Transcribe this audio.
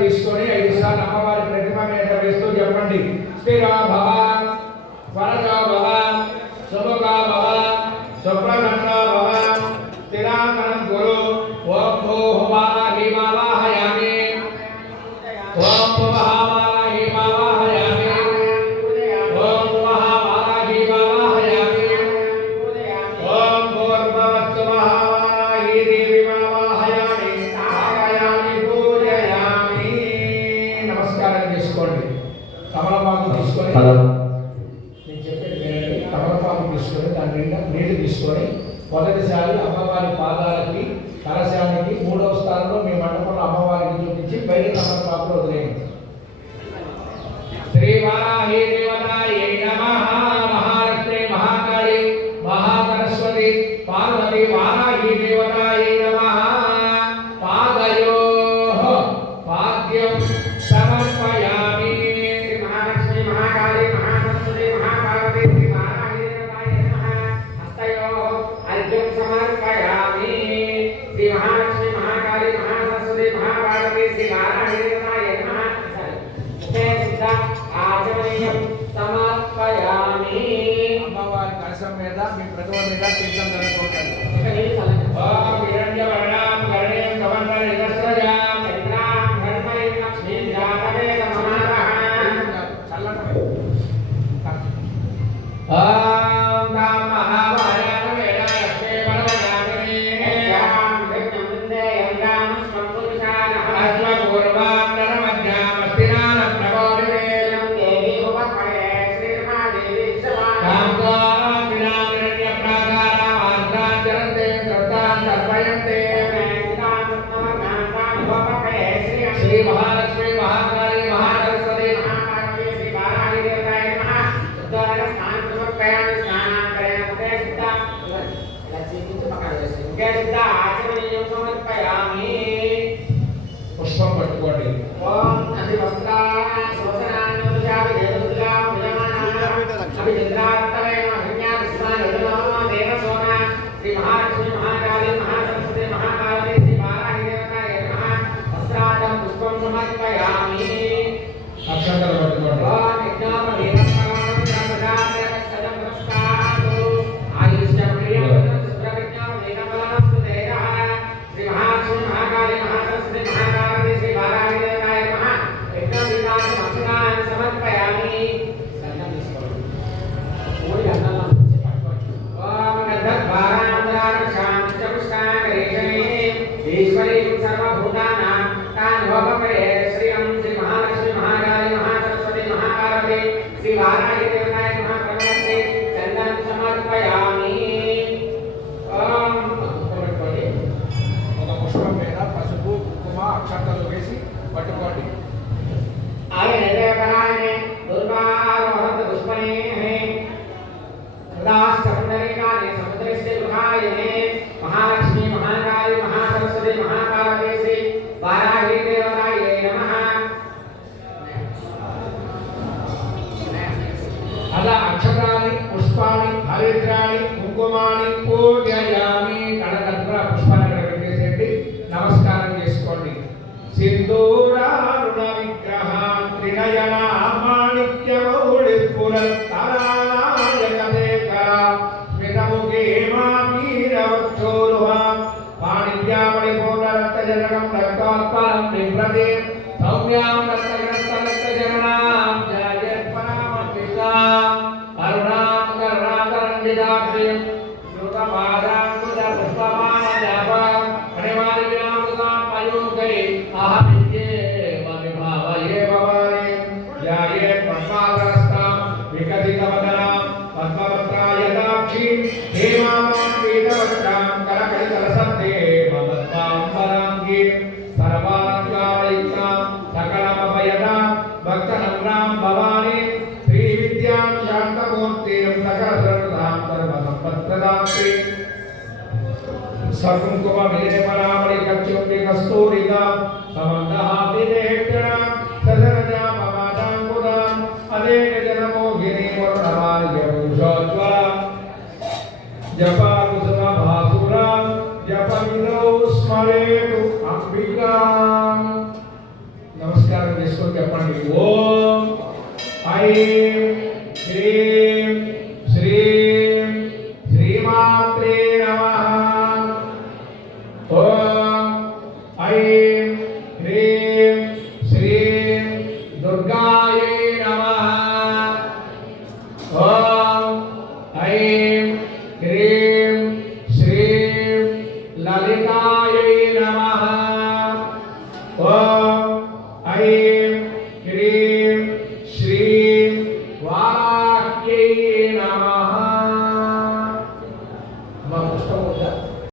తీసుకొని 5 సార్లు అమ్మవారి ప్రతిమ మీద వేస్తూ చెప్పండి. స్థిరా భవ, వరదా భవ, శుభగా భవ, శుభ్రగంగా భవ, స్థిరాకరం గురు. ఓం భూహువాహి మావాహయామి, ఓం భువహావాహి మావాహయామి, ఓం భువహావాహి మావాహయామి, ఓం భూర్భవత్సు మహావాహి దేవి మావాహయామి, స్థాపయామి పూజయామి. నమస్కారం చేసుకోండి. తమలపాకు తీసుకొని నేను చెప్పేది వినండి. తమలపాకు తీసుకొని దాని నిండా నీళ్లు తీసుకొని మొదటిసారి అమ్మవారి పాదాలకి కలశానికి 3వ స్థానంలో మీ మండపంలో అమ్మవారికి చూపించి పైన తమలపాకులు వదిలేయండి. శ్రీ వారాహి దేవతాయై నమః. మహాలక్ష్మి మహాకాళి మహాసరస్వతి పార్వతి వారాహి దేవతాయై నమః. పాదయోః పాద్యం సమర్పయామి. శ్రీ మహాలక్ష్మి మహాకాళి మహాసరస్వతి మహాపార్వతి శ్రీ వారాహి దేవతాయై నమః. హస్తయోః అర్ఘ్యం సమర్పయామి. శ్రీ మహాలక్ష్మి మహాకాళి మహాసరస్వతి మహాపార్వతి శ్రీ వారాహి దేవతాయై నమః. ఆచమనీయం సమర్పయామి. అమ్మవారి కలశం మీద మీ ప్రతిమ మీద తీర్థం జరుగుతుంది. ఓం హిరణ్యవర్ణాం కరణీయం కవర్ణం నిరస్రజాం చంద్రాం ఘనమయం లక్ష్మీం జాతవేద మహారహం. ఓం తాం మహావాయాం వేద లక్ష్మీ వరదయామిని యాం విఘ్నముందేయం యాం స్వంపురుషానః అశ్వపూర్వాం నరమధ్యాం అస్తినానం ప్రబోధినేయం దేవి ఉపపడే శ్రీమహాదేవి సమానాం వినామిరణ్య ప్రాకారాం ఆర్ద్రాంచరంతే శ్రద్ధాం తర్పయంతే శ్రీ మహాలక్ష్మి మహాకాళి మహాసరస్వతి మహాపార్వతి శ్రీ వారాహి దేవతాయై నమః. ఉద్ధార స్నానం సమర్పయామి. స్నానాంతరే సిద్ధ ఇలా చేయించి పక్కన వేసి సిద్ధ ఆచమనీయం సమర్పయామి. పుష్పం పట్టుకోండి. ఓం అభి వస్త్రా శోషనానుజావి దేవదుర్గా అభిచంద్రాత్తమే మహిన్యాస్మానో దేవసోమ. శ్రీ మహాలక్ష్మి మహాకాళి మహాసరస్వతి మహాపార్వతి శ్రీ వారాహి దేవతాయై నమః. వస్త్రార్థం పుష్పం సమర్పయామి. అక్షంతలు పట్టుకోండి. ఓం యజ్ఞోపవీతం పరమం బ్రహ్మచార్యకచ్చదం పురస్కారో ఆయుష్యప్రియం సుప్రవిజ్ఞోపవీతమస్తు తేజః. శ్రీ మహాలక్ష్మి మహాకాళి మహాసరస్వతి మహాపార్వతి శ్రీ వారాహి దేవతాయై నమః. యజ్ఞోపవీతాన్ని అక్షరాన్ని సమర్పయామి. సంతం తీసుకోండి. ఓడి అన్నంలో నుంచి పట్టుకోండి. ఓం గంధద్వారాంతరాక్షాంచ పుష్కాకరేషణే ఈశ్వరీం సర్వభూతానాం తాన్వోపపడే శ్రీయం శ్రీ మహాలక్ష్మి మహాకాళి మహాసరస్వతి మహాపార్వతి శ్రీ వారాహి దేవతాయై నమః. ప్రణవస్తే చందనం సమర్పయామి. ఓం పట్టుకోండి. ఒక పుష్పం మీద పసుపు కుంకుమ అక్షంతలు వేసి పట్టుకోండి. ఆగే దేవరాయనే దుర్వారోహంత పుష్పనే హృదాష్టపుండరీకాని సముద్రస్య గృహాయనే. మహాలక్ష్మి మహాకాళి మహాసరస్వతి మహాపార్వతి శ్రీ వారాహి దేవతాయై నమః. అలా అక్షరాన్ని పుష్పాన్ని హరిద్రాన్ని కుంకుమాన్ని పూజయామి. కడకర్పూర పుష్పాన్ని ఇక్కడ పెట్టేసేయండి. నమస్కారం చేసుకోండి. సింధూరారుణ విగ్రహం త్రినయన మాణిక్యమౌళి పురత్తరానాయక దేఖర స్మితముఖే మామీరవక్షోరుహం పాణిజ్యామణి పూర్ణరక్తజనకం రక్తాత్పలం బిభ్రతే సౌమ్యాం రక్తజనకం జయత్పరామపితాం అరుణాం కరుణాకరంజితాక్షిం శ్రుతపాదాంకుశ పుష్పమానజాపం మణిమాలి వినామృతాం మయూకై అహమిత్యేవ విభావయే భవాని ధ్యాయేత్ పద్మాసనస్తాం వికసితవదనాం పద్మవక్త్రాయతాక్షీం హేమామాం పీతవక్త్రాం కరకలితలసత్తే सकुंकुम वीरपरामणि कच्युक्ति कस्तूरिका समन्दहाति नेत्र सदरजा ममादांकुदा अनेक जनमोगिनी वर्णमाल्य भूषोज्ज्वला जपा कुसुम भासुरा जपमिदौ स्मरेतु अंबिका नमस्कार जिसको చెప్పండి ओम ऐं ह्रीं श्रीं श्रीमात्रे नमः ओम ऐं ह्रीं श्रीं दुर्गायै नमः ओम ऐं ह्रीं श्रीं ललितायै नमः ओम ऐं ह्रीं श्रीं